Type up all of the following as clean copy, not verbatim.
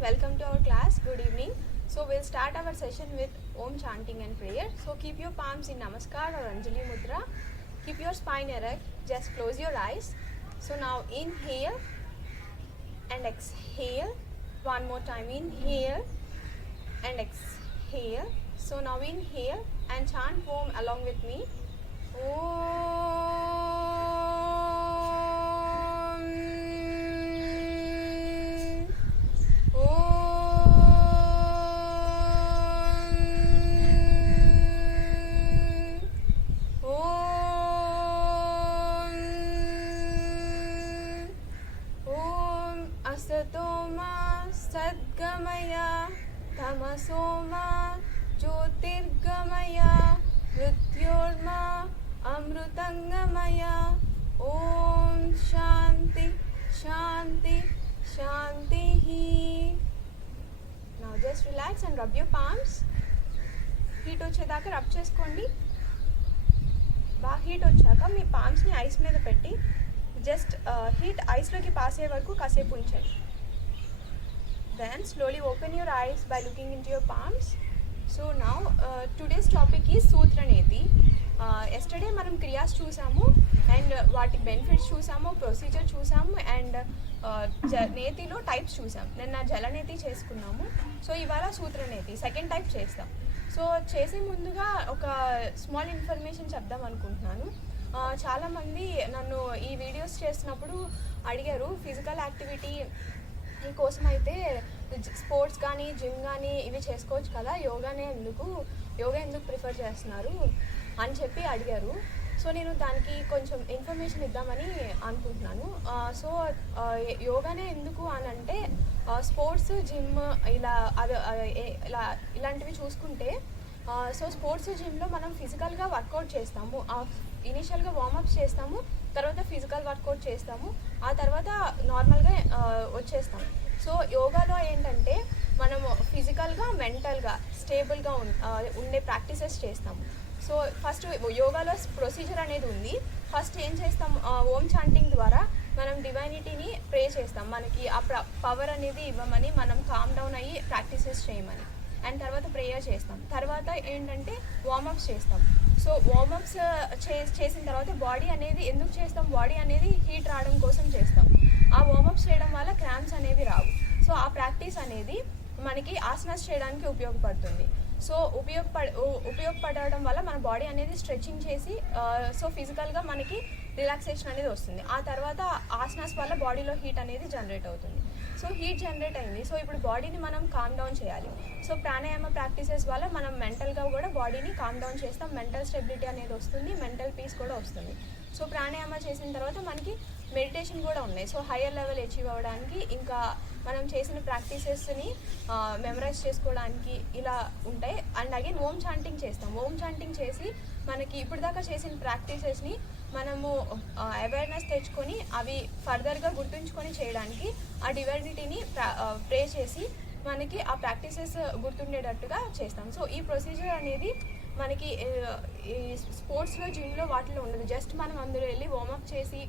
welcome to our class. Good evening. So we'll start our session with Om chanting and prayer. So keep your palms in Namaskar or Anjali Mudra. Keep your spine erect. Just close your eyes. So now inhale and exhale. One more time. Inhale and exhale. So now inhale and chant Om along with me. Om. सद्गमय तमसोमा ज्योतिर्गमय मृत्योर्मा अमृतंगमय ओम शांति शांति शांति ही. Now just relax and rub your palms. Heat వచ్చేదాకా రబ్ చేసుకోండి. బాగా హీట్ వచ్చాక మీ పామ్స్ని ఐస్ మీద పెట్టి జస్ట్ హీట్ ఐస్లోకి పాస్ అయ్యే వరకు కాసేపు ఉంచండి. Then slowly open your eyes by looking into your palms. So now today's topic is Sutra Neti. Yesterday మనం క్రియాస్ చూసాము అండ్ వాటి బెనిఫిట్స్ చూసాము, ప్రొసీజర్ చూసాము అండ్ నేతిలో టైప్స్ చూసాం. నిన్న జలనేతి చేసుకున్నాము. సో ఇవాళ సూత్రనేతి సెకండ్ టైప్ చేస్తాం. సో చేసే ముందుగా ఒక స్మాల్ ఇన్ఫర్మేషన్ చెప్దాం అనుకుంటున్నాను. చాలామంది నన్ను ఈ వీడియోస్ చేస్తున్నప్పుడు అడిగారు, ఫిజికల్ యాక్టివిటీ కోసం అయితే స్పోర్ట్స్ కానీ జిమ్ కానీ ఇవి చేసుకోవచ్చు కదా, యోగా ఎందుకు ప్రిఫర్ చేస్తున్నారు అని చెప్పి అడిగారు. సో నేను దానికి కొంచెం ఇన్ఫర్మేషన్ ఇద్దామని అనుకుంటున్నాను. సో యోగానే ఎందుకు అని అంటే స్పోర్ట్స్ జిమ్ ఇలాంటివి చూసుకుంటే సో స్పోర్ట్స్ జిమ్లో మనం ఫిజికల్గా వర్కౌట్ చేస్తాము. ఇనిషియల్గా వార్మప్స్ చేస్తాము, తర్వాత ఫిజికల్ వర్కౌట్ చేస్తాము, ఆ తర్వాత నార్మల్గా వచ్చేస్తాం. సో యోగాలో ఏంటంటే మనము ఫిజికల్గా మెంటల్గా స్టేబుల్గా ఉండే ప్రాక్టీసెస్ చేస్తాము. సో ఫస్ట్ యోగాలో ప్రొసీజర్ అనేది ఉంది. ఫస్ట్ ఏం చేస్తాం, ఓం చాంటింగ్ ద్వారా మనం డివైనిటీని ప్రే చేస్తాం, మనకి ఆ పవర్ అనేది ఇవ్వమని, మనం కామ్ డౌన్ అయ్యి ప్రాక్టీసెస్ చేయమని. అండ్ తర్వాత ప్రేయర్ చేస్తాం. తర్వాత ఏంటంటే వార్మప్స్ చేస్తాం. సో వార్మప్స్ చేసిన తర్వాత బాడీ అనేది ఎందుకు చేస్తాం, బాడీ అనేది హీట్ రావడం కోసం చేస్తాం. ఆ వార్మప్స్ చేయడం వల్ల క్రాంప్స్ అనేవి రావు. సో ఆ ప్రాక్టీస్ అనేది మనకి ఆసనాస్ చేయడానికి ఉపయోగపడుతుంది. సో ఉపయోగపడడం వల్ల మన బాడీ అనేది స్ట్రెచింగ్ చేసి సో ఫిజికల్గా మనకి రిలాక్సేషన్ అనేది వస్తుంది. ఆ తర్వాత ఆసనాస్ వల్ల బాడీలో హీట్ అనేది జనరేట్ అవుతుంది. సో హీట్ జనరేట్ అయింది. సో ఇప్పుడు బాడీని మనం కామ్ డౌన్ చేయాలి. సో ప్రాణాయామ ప్రాక్టీసెస్ వల్ల మనం మెంటల్గా కూడా బాడీని కామ్ డౌన్ చేస్తాం. మెంటల్ స్టెబిలిటీ అనేది వస్తుంది, మెంటల్ పీస్ కూడా వస్తుంది. సో ప్రాణాయామ చేసిన తర్వాత మనకి మెడిటేషన్ కూడా ఉన్నాయి. సో హయ్యర్ లెవెల్ అచీవ్ అవ్వడానికి, ఇంకా మనం చేసిన ప్రాక్టీసెస్ని మెమరైజ్ చేసుకోవడానికి ఇలా ఉంటాయి. అండ్ అగైన్ ఓం చాంటింగ్ చేస్తాం. ఓం చాంటింగ్ చేసి మనకి ఇప్పుడు దాకా చేసిన ప్రాక్టీసెస్ని మనము అవేర్నెస్ తెచ్చుకొని అవి ఫర్దర్గా గుర్తుంచుకొని చేయడానికి ఆ డివైనిటీని ప్రే చేసి మనకి ఆ ప్రాక్టీసెస్ గుర్తుండేటట్టుగా చేస్తాం. సో ఈ ప్రొసీజర్ అనేది మనకి ఈ స్పోర్ట్స్లో జిమ్లో వాటిలో ఉండదు. జస్ట్ మనం అందులో వెళ్ళి వార్మప్ చేసి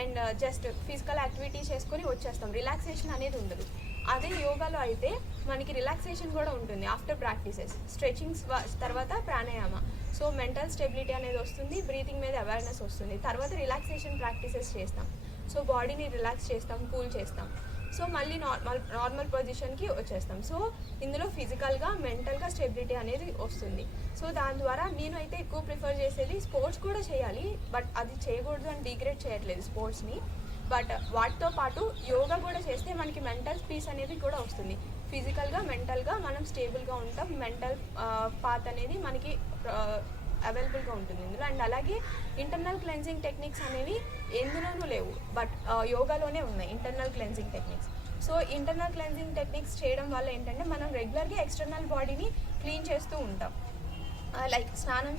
అండ్ జస్ట్ ఫిజికల్ యాక్టివిటీ చేసుకొని వచ్చేస్తాం. రిలాక్సేషన్ అనేది ఉండదు. అదే యోగాలో అయితే మనకి రిలాక్సేషన్ కూడా ఉంటుంది. ఆఫ్టర్ ప్రాక్టీసెస్ స్ట్రెచింగ్స్ తర్వాత ప్రాణాయామ, సో మెంటల్ స్టెబిలిటీ అనేది వస్తుంది, బ్రీతింగ్ మీద అవేర్నెస్ వస్తుంది. తర్వాత రిలాక్సేషన్ ప్రాక్టీసెస్ చేస్తాం. సో బాడీని రిలాక్స్ చేస్తాం, కూల్ చేస్తాం. సో మళ్ళీ నార్మల్ పొజిషన్కి వచ్చేస్తాం. సో ఇందులో ఫిజికల్గా మెంటల్గా స్టెబిలిటీ అనేది వస్తుంది. సో దాని ద్వారా నేను అయితే ఎక్కువ ప్రిఫర్ చేసేది స్పోర్ట్స్ కూడా చేయాలి, బట్ అది చేయకూడదు అని డిగ్రేడ్ చేయట్లేదు స్పోర్ట్స్ని. బట్ వాటితో పాటు యోగా కూడా చేస్తే మనకి మెంటల్ పీస్ అనేది కూడా వస్తుంది. ఫిజికల్గా మెంటల్గా మనం స్టేబుల్గా ఉంటాం. మెంటల్ పాత్ అనేది మనకి అవైలబుల్గా ఉంటుంది ఇందులో. అండ్ అలాగే ఇంటర్నల్ క్లెన్జింగ్ టెక్నిక్స్ అనేవి ఎందులోనూ లేవు, బట్ యోగాలోనే ఉన్నాయి internal cleansing techniques. So internal cleansing techniques చేయడం వల్ల ఏంటంటే మనం రెగ్యులర్గా ఎక్స్టర్నల్ బాడీని క్లీన్ చేస్తూ ఉంటాం. లైక్ స్నానం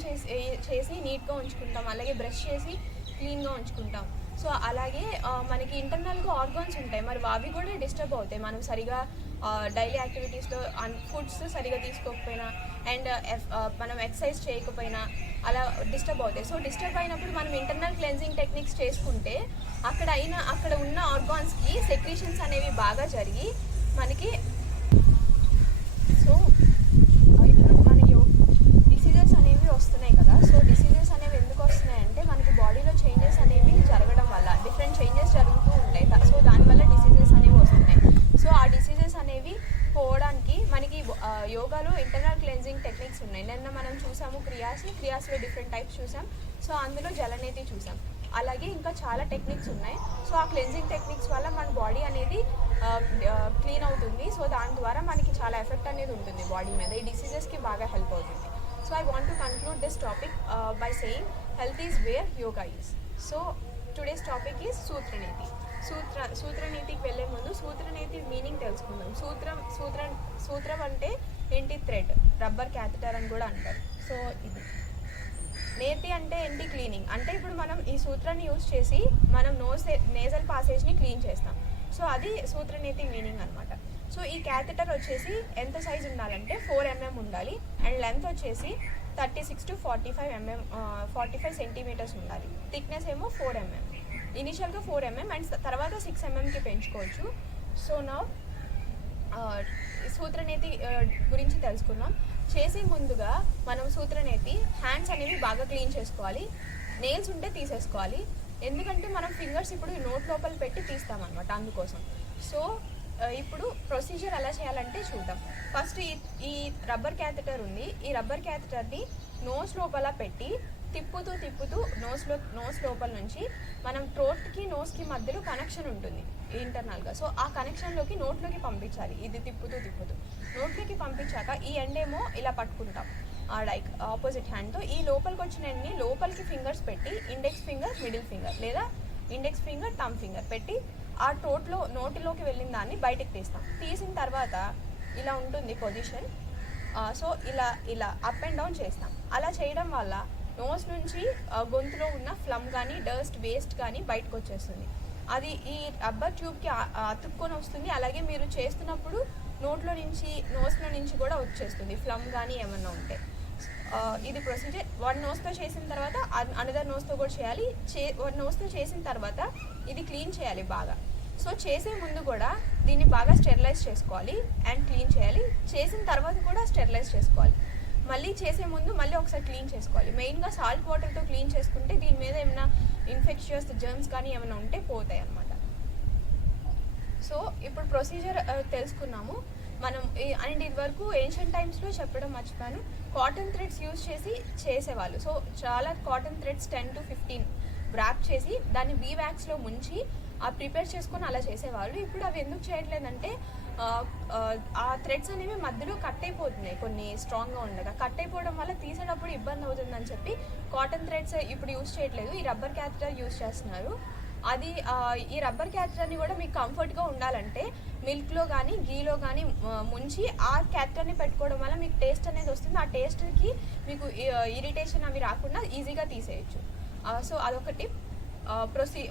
చేసి నీట్గా ఉంచుకుంటాం, అలాగే బ్రష్ చేసి క్లీన్గా ఉంచుకుంటాం. సో అలాగే మనకి ఇంటర్నల్గా ఆర్గాన్స్ ఉంటాయి, మరి అవి కూడా డిస్టర్బ్ అవుతాయి మనం సరిగా డైలీ యాక్టివిటీస్లో ఫుడ్స్ సరిగా తీసుకోకపోయినా అండ్ మనం ఎక్సర్సైజ్ చేయకపోయినా అలా డిస్టర్బ్ అవుతాయి. సో డిస్టర్బ్ అయినప్పుడు మనం ఇంటర్నల్ క్లెన్జింగ్ టెక్నిక్స్ చేసుకుంటే అక్కడ ఉన్న ఆర్గాన్స్కి సెక్రీషన్స్ అనేవి బాగా జరిగి మనకి సో ఇప్పుడు మన డిసీజెస్ అనేవి వస్తున్నాయి కదా. సో డిసీజెస్ అనేవి ఎందుకు వస్తున్నాయి అంటే మనకి బాడీలో చేంజెస్ అనేవి జరగడం వల్ల డిఫరెంట్ చేంజెస్ జరుగుతూ ఉంటాయి. సో దానివల్ల డిసీజెస్ అనేవి వస్తున్నాయి. సో ఆ డిసీజెస్ అనేవి పోవడానికి మనకి యోగాలో ఇంటర్నల్ క్లెన్జింగ్ టెక్నిక్స్ ఉన్నాయి. నిన్న మనం చూసాము క్రియాస్లో డిఫరెంట్ టైప్స్ చూసాం. సో అందులో జలనేతి చూసాం. అలాగే ఇంకా చాలా టెక్నిక్స్ ఉన్నాయి. సో ఆ క్లెన్జింగ్ టెక్నిక్స్ వల్ల మన బాడీ అనేది క్లీన్ అవుతుంది. సో దాని ద్వారా మనకి చాలా ఎఫెక్ట్ అనేది ఉంటుంది బాడీ మీద. ఈ డిసీజెస్కి బాగా హెల్ప్ అవుతుంది. So I want to conclude this topic by saying health is where yoga is. So today's topic is సూత్రనీతి. సూత్రనీతికి వెళ్ళే ముందు సూత్రనీతి మీనింగ్ తెలుసుకుందాం. సూత్రం అంటే ఏంటి? థ్రెడ్, రబ్బర్ క్యాథెటర్ అని కూడా అంటారు. సో ఇది నేతి అంటే ఏంటి? క్లీనింగ్. అంటే ఇప్పుడు మనం ఈ సూత్రాన్ని యూజ్ చేసి మనం నేజల్ పాసేజ్ని క్లీన్ చేస్తాం. సో అది సూత్రనీతి మీనింగ్ అనమాట. సో ఈ క్యాథెటర్ వచ్చేసి ఎంత సైజ్ ఉండాలంటే 4 mm ఉండాలి. అండ్ లెంత్ వచ్చేసి 36 to 45 సెంటీమీటర్స్ ఉండాలి. థిక్నెస్ ఏమో 4 mm. ఇనిషియల్గా 4 mm అండ్ తర్వాత 6 mmకి పెంచుకోవచ్చు. సో నా సూత్రనేతి గురించి తెలుసుకుందాం. చేసే ముందుగా మనం సూత్రనేతి హ్యాండ్స్ అనేవి బాగా క్లీన్ చేసుకోవాలి. నెయిల్స్ ఉంటే తీసేసుకోవాలి. ఎందుకంటే మనం ఫింగర్స్ ఇప్పుడు నోట్ లోపల పెట్టి తీస్తామన్నమాట, అందుకోసం. సో ఇప్పుడు ప్రొసీజర్ ఎలా చేయాలంటే చూద్దాం. ఫస్ట్ ఈ రబ్బర్ క్యాథెటర్ ఉంది. ఈ రబ్బర్ క్యాథెటర్ని నోస్ లోపల పెట్టి తిప్పుతూ నోస్ లోపల నుంచి మనం థ్రోట్కి నోస్కి మధ్యలో కనెక్షన్ ఉంటుంది ఇంటర్నల్గా. సో ఆ కనెక్షన్లోకి నోట్లోకి పంపించాలి. ఇది తిప్పుతూ నోట్లోకి పంపించాక ఈ ఎండేమో ఇలా పట్టుకుంటాం లైక్ ఆపోజిట్ హ్యాండ్తో. ఈ లోపలికి వచ్చిన ఎండ్ని లోపలికి ఫింగర్స్ పెట్టి ఇండెక్స్ ఫింగర్, మిడిల్ ఫింగర్ లేదా ఇండెక్స్ ఫింగర్, థంబ్ ఫింగర్ పెట్టి ఆ నోటిలోకి వెళ్ళిన దాన్ని బయటకు తీస్తాం. తీసిన తర్వాత ఇలా ఉంటుంది పొజిషన్. సో ఇలా అప్ అండ్ డౌన్ చేస్తాం. అలా చేయడం వల్ల నోస్ నుంచి గొంతులో ఉన్న ఫ్లమ్ కానీ డస్ట్ వేస్ట్ కానీ బయటకు వచ్చేస్తుంది. అది ఈ రబ్బర్ ట్యూబ్కి అతుక్కొని వస్తుంది. అలాగే మీరు చేస్తున్నప్పుడు నోస్లో నుంచి కూడా వచ్చేస్తుంది ఫ్లమ్ కానీ ఏమన్నా ఉంటే. ఇది ప్రొసీజర్. వన్ నోస్తో చేసిన తర్వాత అనదర్ నోస్తో కూడా చేయాలి. వన్ నోస్తో చేసిన తర్వాత ఇది క్లీన్ చేయాలి బాగా. సో చేసే ముందు కూడా దీన్ని బాగా స్టెరిలైజ్ చేసుకోవాలి అండ్ క్లీన్ చేయాలి. చేసిన తర్వాత కూడా స్టెరిలైజ్ చేసుకోవాలి. మళ్ళీ చేసే ముందు మళ్ళీ ఒకసారి క్లీన్ చేసుకోవాలి. మెయిన్గా సాల్ట్ వాటర్తో క్లీన్ చేసుకుంటే దీని మీద ఏమైనా ఇన్ఫెక్షన్స్ జర్మ్స్ కానీ ఏమైనా ఉంటే పోతాయి అన్నమాట. సో ఇప్పుడు ప్రొసీజర్ తెలుసుకున్నాము మనం. అండ్ ఇది వరకు ఏన్షియంట్ టైమ్స్లో చెప్పడం మర్చిపోయాను, కాటన్ థ్రెడ్స్ యూజ్ చేసి చేసేవాళ్ళు. సో చాలా కాటన్ థ్రెడ్స్ 10 to 15 వ్రాప్ చేసి దాన్ని బీ వ్యాక్స్లో ముంచి ప్రిపేర్ చేసుకొని అలా చేసేవాళ్ళు. ఇప్పుడు అవి ఎందుకు చేయట్లేదంటే ఆ థ్రెడ్స్ అనేవి మధ్యలో కట్ అయిపోతున్నాయి. కొన్ని స్ట్రాంగ్గా ఉండగా కట్ అయిపోవడం వల్ల తీసేటప్పుడు ఇబ్బంది అవుతుందని చెప్పి కాటన్ థ్రెడ్స్ ఇప్పుడు యూజ్ చేయట్లేదు. ఈ రబ్బర్ క్యాథెటర్ యూజ్ చేస్తున్నారు. అది ఈ రబ్బర్ క్యాథెటర్ని కూడా మీకు కంఫర్ట్గా ఉండాలంటే మిల్క్లో కానీ గీలో కానీ ముంచి ఆ క్యాథెటర్ని పెట్టుకోవడం వల్ల మీకు టేస్ట్ అనేది వస్తుంది. ఆ టేస్ట్కి మీకు ఇరిటేషన్ అవి రాకుండా ఈజీగా తీసేయచ్చు. సో అదొకటి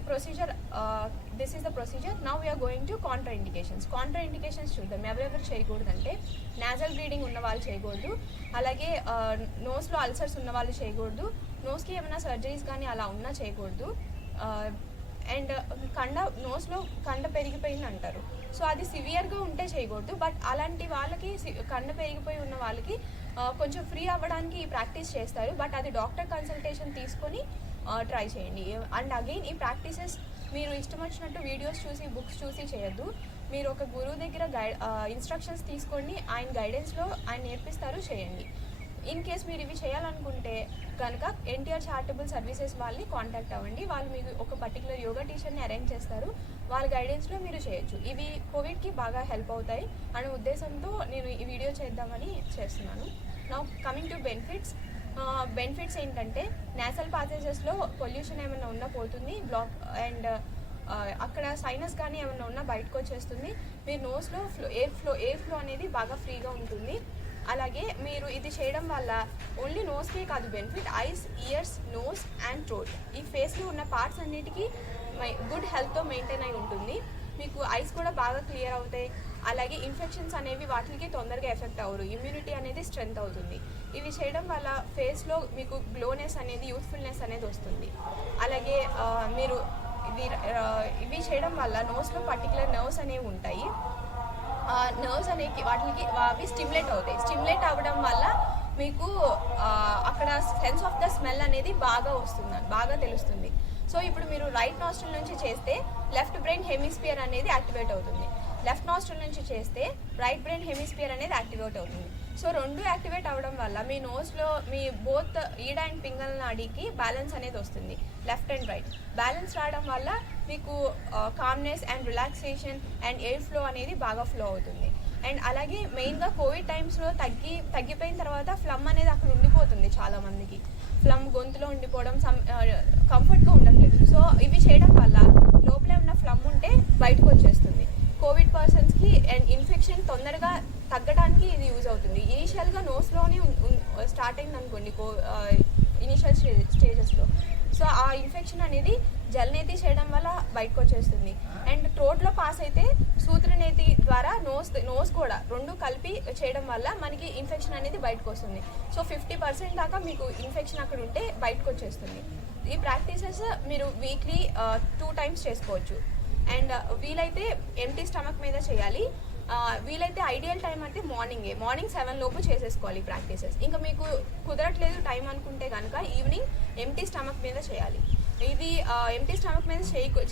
procedure. This is the procedure. Now we are going to contraindications చూద్దాం. ఎవరెవరు చేయకూడదంటే నాజల్ బ్లీడింగ్ ఉన్న వాళ్ళు చేయకూడదు. అలాగే నోస్లో అల్సర్స్ ఉన్న వాళ్ళు చేయకూడదు. నోస్కి ఏమైనా సర్జరీస్ కానీ అలా ఉన్నా చేయకూడదు. అండ్ నోస్లో కండ పెరిగిపోయింది అంటారు. సో అది సివియర్గా ఉంటే చేయకూడదు. బట్ అలాంటి వాళ్ళకి కండ పెరిగిపోయి ఉన్న వాళ్ళకి కొంచెం ఫ్రీ అవ్వడానికి ఈ ప్రాక్టీస్ చేస్తారు. బట్ అది డాక్టర్ కన్సల్టేషన్ తీసుకొని ట్రై చేయండి. అండ్ అగైన్ ఈ ప్రాక్టీసెస్ మీరు ఇష్టం వచ్చినట్టు వీడియోస్ చూసి బుక్స్ చూసి చేయొద్దు. మీరు ఒక గురువు దగ్గర ఇన్స్ట్రక్షన్స్ తీసుకోండి. ఆయన గైడెన్స్లో ఆయన నేర్పిస్తారు, చేయండి. ఇన్ కేస్ మీరు ఇవి చేయాలనుకుంటే కనుక ఎన్టీఆర్ చారిటబుల్ సర్వీసెస్ వాళ్ళని కాంటాక్ట్ అవ్వండి. వాళ్ళు మీకు ఒక పర్టికులర్ యోగా టీచర్ని అరేంజ్ చేస్తారు. వాళ్ళ గైడెన్స్లో మీరు చేయొచ్చు. ఇవి కోవిడ్కి బాగా హెల్ప్ అవుతాయి అనే ఉద్దేశంతో నేను ఈ వీడియో చేద్దామని చేస్తున్నాను. నౌ కమింగ్ టు బెనిఫిట్స్ ఏంటంటే నేసల్ పాసేజెస్లో పొల్యూషన్ ఏమైనా ఉన్నా పోతుంది, బ్లాక్ అండ్ అక్కడ సైనస్ కానీ ఏమైనా ఉన్నా బయటకు వచ్చేస్తుంది. మీరు నోస్లో ఎయిర్ ఫ్లో అనేది బాగా ఫ్రీగా ఉంటుంది. అలాగే మీరు ఇది చేయడం వల్ల ఓన్లీ నోస్కే కాదు benefit, eyes, ears, nose and throat, ఈ ఫేస్లో ఉన్న పార్ట్స్ అన్నిటికీ గుడ్ హెల్త్తో మెయింటైన్ అయి ఉంటుంది. మీకు ఐస్ కూడా బాగా క్లియర్ అవుతాయి. అలాగే ఇన్ఫెక్షన్స్ అనేవి వాటికి తొందరగా ఎఫెక్ట్ అవ్వరు. ఇమ్యూనిటీ అనేది స్ట్రెంత్ అవుతుంది. ఇవి చేయడం వల్ల ఫేస్లో మీకు గ్లోనెస్ అనేది, యూత్ఫుల్నెస్ అనేది వస్తుంది. అలాగే మీరు ఇవి చేయడం వల్ల నోస్లో పర్టికులర్ నర్వ్స్ అనేవి ఉంటాయి. ఆ నర్వ్స్ అనేవి వాటికి అవి స్టిమ్యులేట్ అవుతాయి. స్టిమ్యులేట్ అవ్వడం వల్ల మీకు అక్కడ సెన్స్ ఆఫ్ ద స్మెల్ అనేది బాగా తెలుస్తుంది. సో ఇప్పుడు మీరు రైట్ నాస్ట్రిల్ నుంచి చేస్తే లెఫ్ట్ బ్రెయిన్ హెమిస్ఫియర్ అనేది యాక్టివేట్ అవుతుంది. లెఫ్ట్ నాస్ట్రిల్ నుంచి చేస్తే రైట్ బ్రెయిన్ హెమిస్ఫియర్ అనేది యాక్టివేట్ అవుతుంది. సో రెండు యాక్టివేట్ అవ్వడం వల్ల మీ నోస్లో మీ బోత్ ఈడ అండ్ పింగల్ నాడికి బ్యాలెన్స్ అనేది వస్తుంది. లెఫ్ట్ అండ్ రైట్ బ్యాలెన్స్ రావడం వల్ల మీకు calmness and relaxation and air flow అనేది బాగా ఫ్లో అవుతుంది. అండ్ అలాగే మెయిన్గా కోవిడ్ టైమ్స్లో తగ్గిపోయిన తర్వాత ఫ్లమ్ అనేది అక్కడ ఉండిపోతుంది. చాలామందికి ఫ్లమ్ గొంతులో ఉండిపోవడం, కంఫర్ట్గా ఉండట్లేదు. సో ఇవి చేయడం వల్ల లోపలే ఉన్న ఫ్లమ్ ఉంటే బయటకు వచ్చేస్తుంది. కోవిడ్ పర్సన్స్కి అండ్ ఇన్ఫెక్షన్ తొందరగా తగ్గడానికి ఇది యూజ్ అవుతుంది. ఇనీషియల్గా నోస్లోనే స్టార్ట్ అయింది అనుకోండి ఇనీషియల్ స్టేజెస్లో. సో ఆ ఇన్ఫెక్షన్ అనేది జలనేతి చేయడం వల్ల బయటకు వచ్చేస్తుంది. అండ్ థ్రోట్లో పాస్ అయితే సూత్రనేతి ద్వారా నోస్ కూడా రెండు కలిపి చేయడం వల్ల మనకి ఇన్ఫెక్షన్ అనేది బయటకు వస్తుంది. సో 50% దాకా మీకు ఇన్ఫెక్షన్ అక్కడ ఉంటే బయటకు వచ్చేస్తుంది. ఈ ప్రాక్టీసెస్ మీరు వీక్లీ 2 times చేసుకోవచ్చు. అండ్ వీలైతే ఎంటీ స్టమక్ మీద చేయాలి. వీలైతే ఐడియల్ టైం అంటే మార్నింగ్ 7 లోపు చేసేసుకోవాలి ప్రాక్టీసెస్. ఇంకా మీకు కుదరట్లేదు టైం అనుకుంటే కనుక ఈవినింగ్ ఎంటీ స్టమక్ మీద చేయాలి. ఇది ఎంటీ స్టమక్ మీద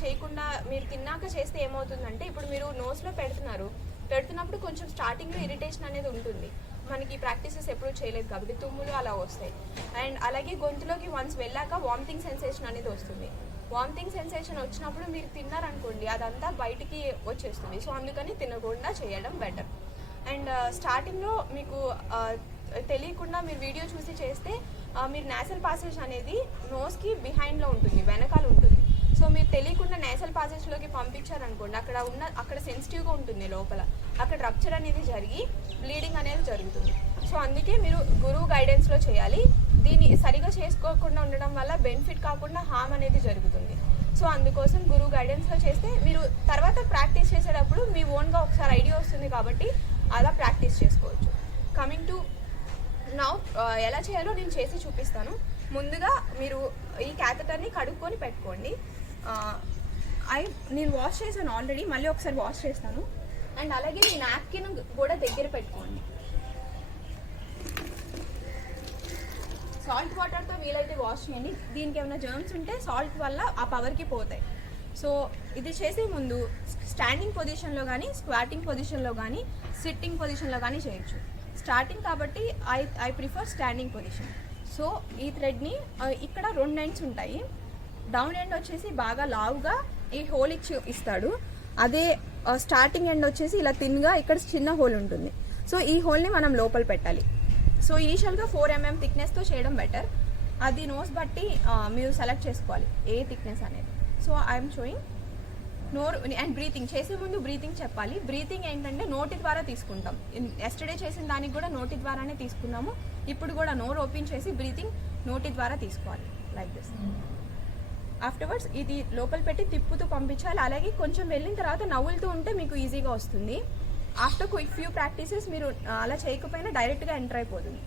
చేయకుండా మీరు తిన్నాక చేస్తే ఏమవుతుందంటే, ఇప్పుడు మీరు నోస్లో పెడుతున్నప్పుడు కొంచెం స్టార్టింగ్లో ఇరిటేషన్ అనేది ఉంటుంది. మనకి ప్రాక్టీసెస్ ఎప్పుడు చేయలేదు కాబట్టి తుమ్ములు అలా వస్తాయి. అండ్ అలాగే గొంతులోకి వన్స్ వెళ్ళాక వామిటింగ్ సెన్సేషన్ అనేది వస్తుంది. వామిటింగ్ సెన్సేషన్ వచ్చినప్పుడు మీరు తిన్నారనుకోండి అదంతా బయటికి వచ్చేస్తుంది. సో అందుకని తినకుండా చేయడం బెటర్. అండ్ స్టార్టింగ్లో మీకు తెలియకుండా మీరు వీడియో చూసి చేస్తే మీరు నేసల్ పాసేజ్ అనేది నోస్కి బిహైండ్లో ఉంటుంది, వెనకాల ఉంటుంది. సో మీరు తెలియకుండా నేసల్ పాసేజ్లోకి పంపించారనుకోండి అక్కడ సెన్సిటివ్గా ఉంటుంది లోపల, అక్కడ రప్చర్ అనేది జరిగి బ్లీడింగ్ అనేది జరుగుతుంది. సో అందుకే మీరు గురువు గైడెన్స్లో చేయాలి. దీన్ని సరిగా చేసుకోకుండా ఉండడం వల్ల బెనిఫిట్ కాకుండా హామ్ అనేది జరుగుతుంది. సో అందుకోసం గురువు గైడెన్స్లో చేస్తే మీరు తర్వాత ప్రాక్టీస్ చేసేటప్పుడు మీ ఓన్గా ఒకసారి ఐడియా వస్తుంది కాబట్టి అలా ప్రాక్టీస్ చేసుకోవచ్చు. కమింగ్ టు నౌ ఎలా చేయాలో నేను చేసి చూపిస్తాను. ముందుగా మీరు ఈ క్యాథెటర్ని కడుక్కొని పెట్టుకోండి. నేను వాష్ చేశాను ఆల్రెడీ, మళ్ళీ ఒకసారి వాష్ చేస్తాను. అండ్ అలాగే మీ నాప్కిన్ కూడా దగ్గర పెట్టుకోండి. సాల్ట్ వాటర్తో వీలైతే వాష్ చేయండి. దీనికి ఏమైనా జర్మ్స్ ఉంటే సాల్ట్ వల్ల ఆ పవర్కి పోతాయి. సో ఇది చేసే ముందు స్టాండింగ్ పొజిషన్లో కానీ, స్క్వాటింగ్ పొజిషన్లో కానీ, సిట్టింగ్ పొజిషన్లో కానీ చేయొచ్చు. స్టార్టింగ్ కాబట్టి I prefer standing position. So ఈ థ్రెడ్ని ఇక్కడ 2 ఎండ్స్ ఉంటాయి. డౌన్ ఎండ్ వచ్చేసి బాగా లావుగా ఈ హోల్ ఇస్తాడు. అదే స్టార్టింగ్ ఎండ్ వచ్చేసి ఇలా థిన్గా ఇక్కడ చిన్న హోల్ ఉంటుంది. సో ఈ హోల్ని మనం లోపల పెట్టాలి. సో ఇనీషియల్గా 4 mm థిక్నెస్తో చేయడం బెటర్. అది నోస్ బట్టి మీరు సెలెక్ట్ చేసుకోవాలి ఏ థిక్నెస్ అనేది. సో ఐఎమ్ షోయింగ్ నోరు అండ్ బ్రీతింగ్. చేసే ముందు బ్రీతింగ్ చెప్పాలి. బ్రీతింగ్ ఏంటంటే నోటి ద్వారా తీసుకుంటాం. ఎస్టర్డే చేసిన దానికి కూడా నోటి ద్వారానే తీసుకున్నాము. ఇప్పుడు కూడా నోరు ఓపెన్ చేసి బ్రీతింగ్ నోటి ద్వారా తీసుకోవాలి, లైక్ దిస్. ఆఫ్టర్వర్డ్స్ ఇది లోపల పెట్టి తిప్పుతూ పంపించాలి. అలాగే కొంచెం వెళ్ళిన తర్వాత నవ్వులుతూ ఉంటే మీకు ఈజీగా వస్తుంది. ఆఫ్టర్ ఫ్యూ ప్రాక్టీసెస్ మీరు అలా చేయకపోయినా డైరెక్ట్గా ఎంటర్ అయిపోతుంది.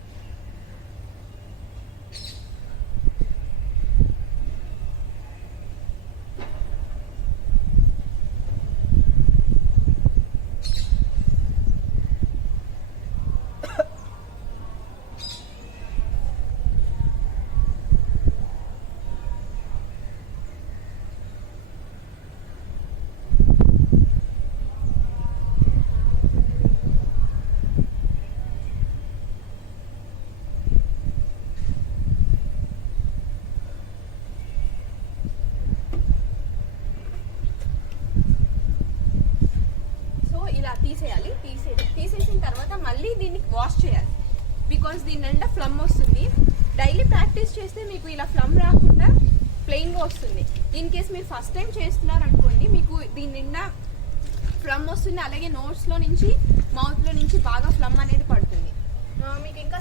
తీసేసిన తర్వాత మళ్ళీ దీన్ని వాష్ చేయాలి. బికాస్ దీని నిండా ఫ్లమ్ వస్తుంది. డైలీ ప్రాక్టీస్ చేస్తే మీకు ఇలా ఫ్లమ్ రాకుండా ప్లెయిన్గా వస్తుంది. ఇన్ కేస్ మీరు ఫస్ట్ టైం చేస్తున్నారు అనుకోండి, మీకు దీని నిండా ఫ్లమ్ వస్తుంది. అలాగే నోట్స్లో నుంచి మౌత్లో నుంచి బాగా ఫ్లమ్ అనేది పడుతుంది. మీకు ఇంకా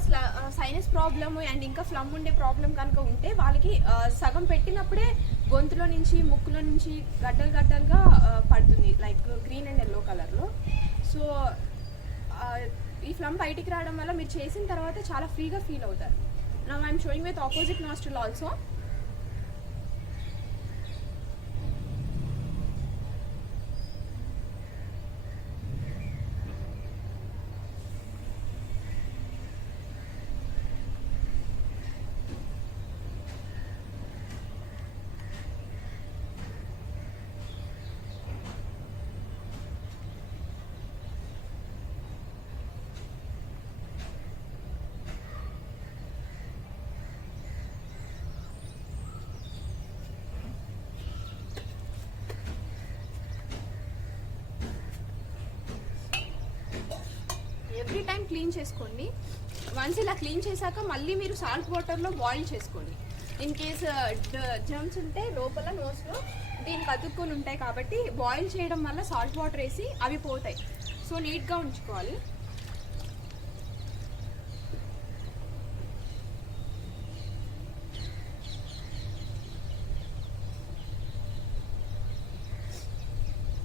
సైనస్ ప్రాబ్లమ్ అండ్ ఇంకా ఫ్లమ్ ఉండే ప్రాబ్లం కనుక ఉంటే వాళ్ళకి సగం పెట్టినప్పుడే గొంతులో నుంచి ముక్కులో నుంచి గడ్డలుగా పడుతుంది, లైక్ గ్రీన్ అండ్ ఎల్లో కలర్లో. సో ఈ ఫ్లమ్ బయటికి రావడం వల్ల మీరు చేసిన తర్వాత చాలా ఫ్రీగా ఫీల్ అవుతారు. Now I'm showing with opposite nostril also. Clean చేసుకోండి. వన్స్ ఇలా క్లీన్ చేశాక మళ్ళీ మీరు సాల్ట్ వాటర్లో బాయిల్ చేసుకోండి. ఇన్ కేస్ జర్మ్స్ ఉంటే లోపల నోస్లో దీనికి అతుక్కొని ఉంటాయి కాబట్టి బాయిల్ చేయడం వల్ల సాల్ట్ వాటర్ వేసి అవి పోతాయి. సో నీట్గా ఉంచుకోవాలి.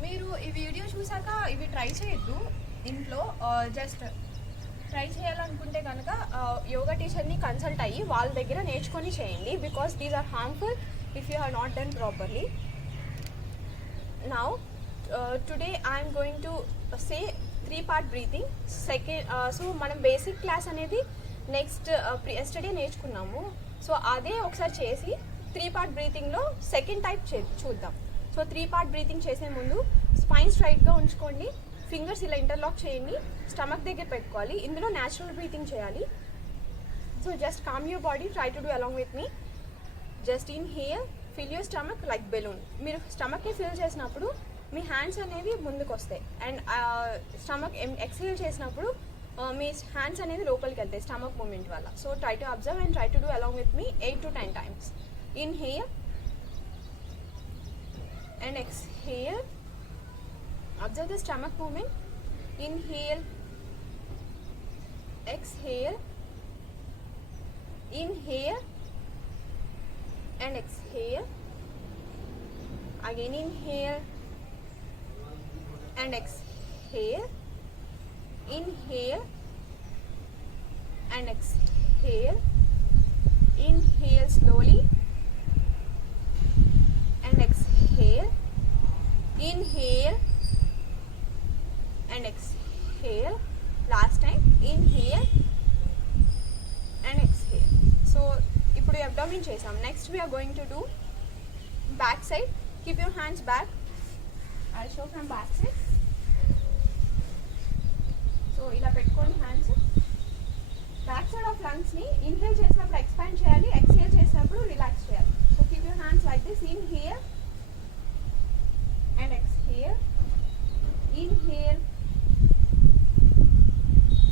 మీరు ఈ వీడియో చూసాక ఇవి ట్రై చేయొద్దు ఇంట్లో. జస్ట్ ట్రై చేయాలనుకుంటే కనుక యోగా టీచర్ని కన్సల్ట్ అయ్యి వాళ్ళ దగ్గర నేర్చుకొని చేయండి. Because these are harmful if you have not done properly. Now today I'm going to say 3-part breathing. So మనం బేసిక్ క్లాస్ అనేది నెక్స్ట్ ఎస్టర్డే నేర్చుకున్నాము. సో అదే ఒకసారి చేసి 3-part బ్రీతింగ్లో సెకండ్ టైప్ చూద్దాం. సో 3-part బ్రీతింగ్ చేసే ముందు స్పైన్ స్ట్రైట్గా ఉంచుకోండి. ఫింగర్స్ ఇలా ఇంటర్లాక్ చేయండి. స్టమక్ దగ్గర పెట్టుకోవాలి. ఇందులో న్యాచురల్ బ్రీతింగ్ చేయాలి. So just com your body, try to do along with me. Just inhale, fill your stomach like balloon. మీరు స్టమక్ని ఫిల్ చేసినప్పుడు మీ హ్యాండ్స్ అనేవి ముందుకు వస్తాయి. అండ్ స్టమక్ ఎక్స్హేల్ చేసినప్పుడు మీ హ్యాండ్స్ అనేది లోపలికి వెళ్తాయి స్టమక్ మూమెంట్ వల్ల. So try to observe and try to do along with me 8 to 10 times. Inhale and exhale. Observe the stomach movement. Inhale, exhale, inhale and exhale. Again inhale and exhale. Inhale and exhale. Inhale slowly and exhale. Inhale and exhale. Last time. Inhale and exhale. So ఇప్పుడు abdomen చేసాం. Next we are going to do back side. Keep your hands back. I'll show from back side. So ఇలా పెట్టుకోండి hands. Back side of lungs ని inhale చేసినప్పుడు expand చేయాలి, exhale చేసినప్పుడు relax చేయాలి. So keep your hands like this. Inhale and exhale. Inhale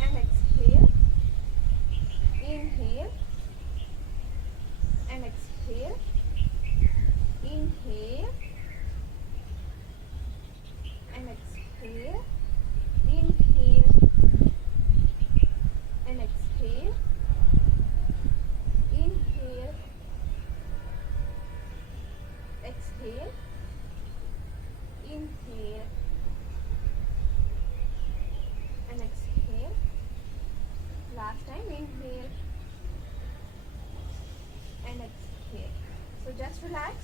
and exhale. Inhale and exhale. Inhale and exhale. Inhale and exhale. Inhale, exhale. Inhale and exhale. Last time. Inhale and exhale. So just relax.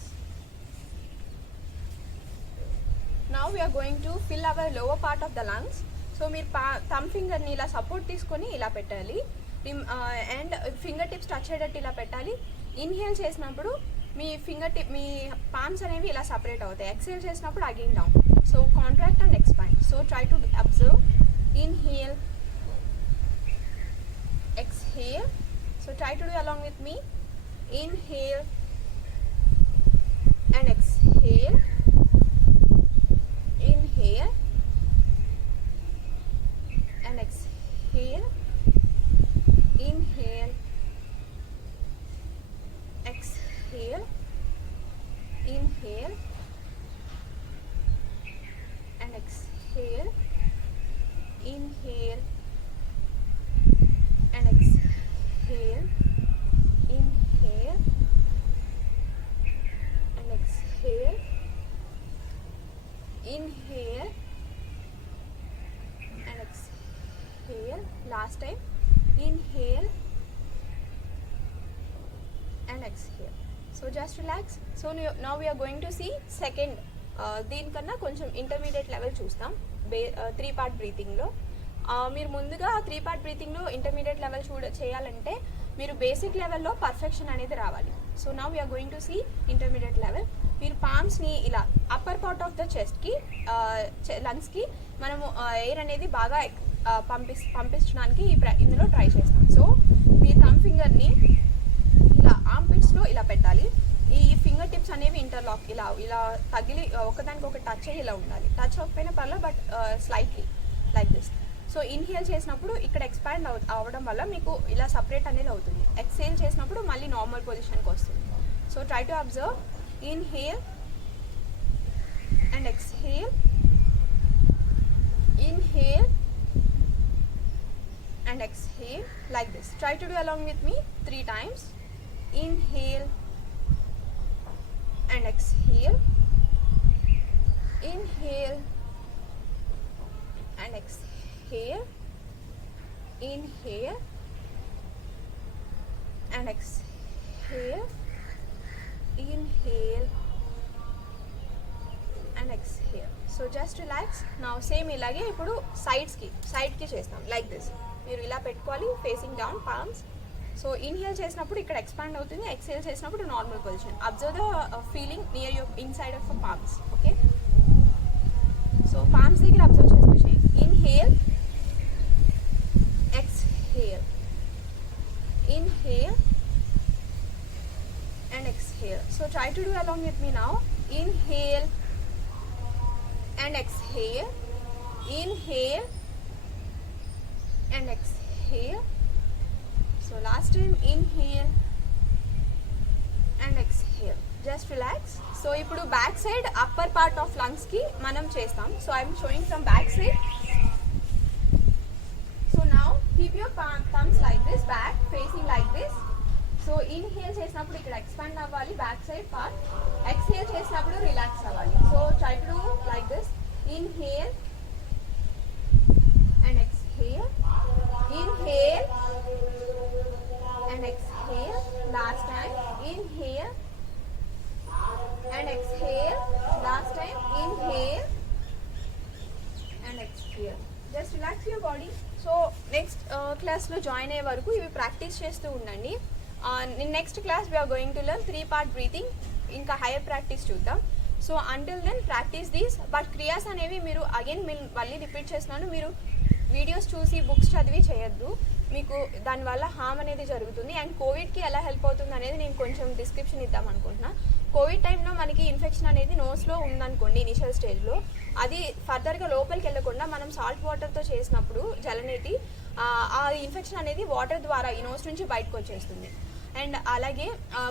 Now we are going to fill our lower part of the lungs. So మీరు thumb ఫింగర్ని ఇలా support తీసుకొని ఇలా పెట్టాలి. And finger tips touch అయ్యేటట్టు ఇలా పెట్టాలి. Inhale చేసినప్పుడు మీ మీ palms అనేవి ఇలా సపరేట్ అవుతాయి. ఎక్స్హేల్ చేసినప్పుడు again down. So contract and expand. So try to observe. Inhale, exhale. So try to do along with me. Inhale and exhale. Inhale and exhale. Inhale, exhale. Inhale and exhale. Inhale and exhale. Inhale and exhale. Inhale and exhale. Last time. Inhale and exhale. So just relax. So now we are going to see second. దీనికన్నా కొంచెం intermediate level చూస్తాం 3-part బ్రీతింగ్లో. మీరు ముందుగా 3-part బ్రీతింగ్లో intermediate level చేయాలంటే మీరు basic లెవెల్లో perfection అనేది రావాలి. So now we are going to see intermediate level. మీరు పామ్స్ని ఇలా అప్పర్ పార్ట్ ఆఫ్ ద చెస్ట్కి లంగ్స్కి మనము ఎయిర్ అనేది బాగా పంపించడానికి ఇందులో ట్రై చేస్తాం. సో మీ థమ్ ఫింగర్ని ఇలా ఆర్మ్పిట్స్లో ఇలా పెట్టాలి. ఈ ఫింగర్ టిప్స్ అనేవి ఇంటర్లాక్ ఇలా ఇలా తగిలి ఒకదానికి ఒక టచ్ అయ్యి ఇలా ఉండాలి. టచ్ అవ్వకపోయినా పర్లేదు, but slightly like this. So inhale చేసినప్పుడు ఇక్కడ ఎక్స్పాండ్ అవ్వడం వల్ల మీకు ఇలా సపరేట్ అనేది అవుతుంది. ఎక్స్హేల్ చేసినప్పుడు మళ్ళీ నార్మల్ పొజిషన్కి వస్తుంది. So try to observe. Inhale and exhale, inhale and exhale like this. Try to do along with me 3 times. Inhale and exhale, inhale and exhale, inhale and exhale, inhale and exhale. So just relax. నా same ఇలాగే ఇప్పుడు సైడ్కి చేస్తాం like this. మీరు ఇలా పెట్టుకోవాలి facing down palms. So inhale చేసినప్పుడు ఇక్కడ ఎక్స్పాండ్ అవుతుంది, ఎక్స్హేల్ చేసినప్పుడు normal position. Observe the feeling near your inside of palms. Okay, so palms దగ్గర అబ్జర్వ్ చేసుకొచ్చి inhale, exhale, inhale and exhale. So try to do along with me now. Inhale and exhale, inhale and exhale. So last time, inhale and exhale. Just relax. So ipudu back side upper part of lungs ki manam chestam. So I am showing from back side. So now keep your thumbs like this, back facing like this. So inhale చేసినప్పుడు ఇక్కడ expand అవ్వాలి back side part, exhale చేసినప్పుడు relax అవ్వాలి. So try to like this. Inhale and exhale, inhale and exhale. Last time inhale and exhale. Last time inhale and exhale. Just relax your body. So next క్లాస్లో join అయ్యే వరకు ఇవి practice చేస్తూ ఉండండి. Next class we are going to learn 3-part breathing, ఇంకా higher practice చూద్దాం. So until then practice these. But క్రియాస్ అనేవి మీరు అగైన్ మళ్ళీ రిపీట్ చేస్తున్నాను, మీరు వీడియోస్ చూసి బుక్స్ చదివి చేయొద్దు, మీకు దానివల్ల హామ్ అనేది జరుగుతుంది. అండ్ కోవిడ్కి ఎలా హెల్ప్ అవుతుంది అనేది నేను కొంచెం డిస్క్రిప్షన్ ఇద్దాం అనుకుంటున్నా. కోవిడ్ టైంలో మనకి ఇన్ఫెక్షన్ అనేది నోస్లో ఉందనుకోండి ఇనిషియల్ స్టేజ్లో, అది ఫర్దర్గా లోపలికి వెళ్ళకుండా మనం సాల్ట్ వాటర్తో చేసినప్పుడు జలనేతి, ఆ ఇన్ఫెక్షన్ అనేది వాటర్ ద్వారా ఈ నోస్ నుంచి బయటకు వచ్చేస్తుంది. అండ్ అలాగే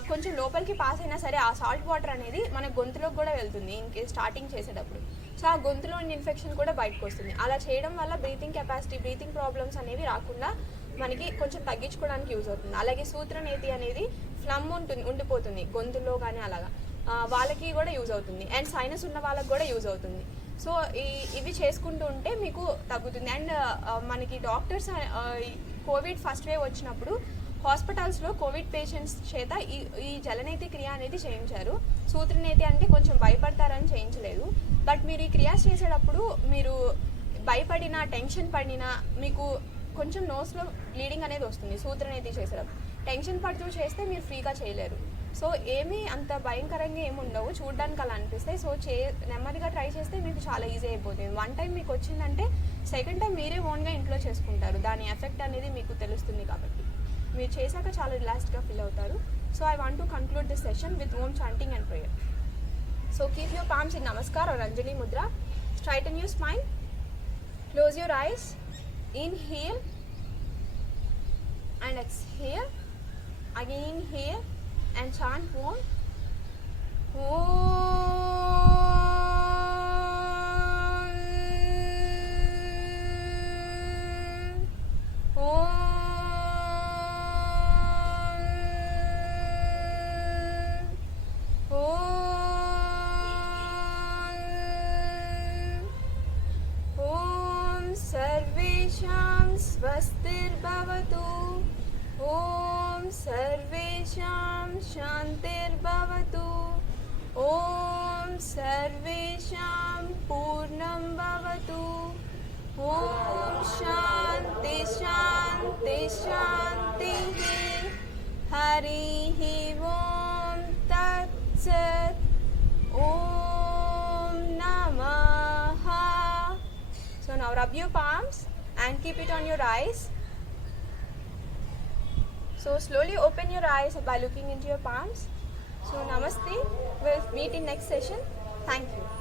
కొంచెం లోపలికి పాస్ అయినా సరే ఆ సాల్ట్ వాటర్ అనేది మన గొంతులోకి కూడా వెళ్తుంది ఇన్కేస్ స్టార్టింగ్ చేసేటప్పుడు. సో ఆ గొంతులో ఉన్న ఇన్ఫెక్షన్ కూడా బయటకు వస్తుంది. అలా చేయడం వల్ల బ్రీతింగ్ కెపాసిటీ, బ్రీతింగ్ ప్రాబ్లమ్స్ అనేవి రాకుండా మనకి కొంచెం తగ్గించుకోవడానికి యూజ్ అవుతుంది. అలాగే సూత్రనేతి అనేది ఫ్లమ్ ఉండిపోతుంది గొంతులో కానీ, అలాగా వాళ్ళకి కూడా యూజ్ అవుతుంది. అండ్ సైనస్ ఉన్న వాళ్ళకి కూడా యూజ్ అవుతుంది. సో ఇవి చేసుకుంటూ ఉంటే మీకు తగ్గుతుంది. అండ్ మనకి డాక్టర్స్ కోవిడ్ ఫస్ట్ వేవ్ వచ్చినప్పుడు హాస్పిటల్స్లో కోవిడ్ పేషెంట్స్ చేత ఈ జలనేతి క్రియ అనేది చేయించారు. సూత్రనేతి అంటే కొంచెం భయపడతారని చేయించలేదు. బట్ మీరు ఈ క్రియాస్ చేసేటప్పుడు మీరు భయపడినా, టెన్షన్ పడినా మీకు కొంచెం నోస్లో బ్లీడింగ్ అనేది వస్తుంది సూత్రనేతి చేసేటప్పుడు. టెన్షన్ పడుతూ చేస్తే మీరు ఫ్రీగా చేయలేరు. సో ఏమీ అంత భయంకరంగా ఏమి ఉండవు, చూడడానికి అలా అనిపిస్తాయి. సో నెమ్మదిగా ట్రై చేస్తే మీకు చాలా ఈజీ అయిపోతుంది. 1 టైం మీకు వచ్చిందంటే సెకండ్ టైం మీరే ఓన్గా ఇంట్లో చేసుకుంటారు. దాని ఎఫెక్ట్ అనేది మీకు తెలుస్తుంది కాబట్టి మీరు చేశాక చాలా రిలాక్స్డ్గా ఫీల్ అవుతారు. So I want to conclude this session with Om chanting and prayer. So keep your palms in namaskar or anjali mudra. Straighten your spine, close your eyes, inhale and exhale. Again inhale and chant Om. स्वस्तिर्भवतु. ओम सर्वेषां शान्तिर्भवतु. ओम सर्वेषां पूर्णं भवतु. ओम शान्ति शान्ति शान्तिः. हरिः ओम तत्सत्. ओम नमः. So now rub your palms and keep it on your eyes. So slowly open your eyes by looking into your palms. So namaste. We'll meet in next session. Thank you.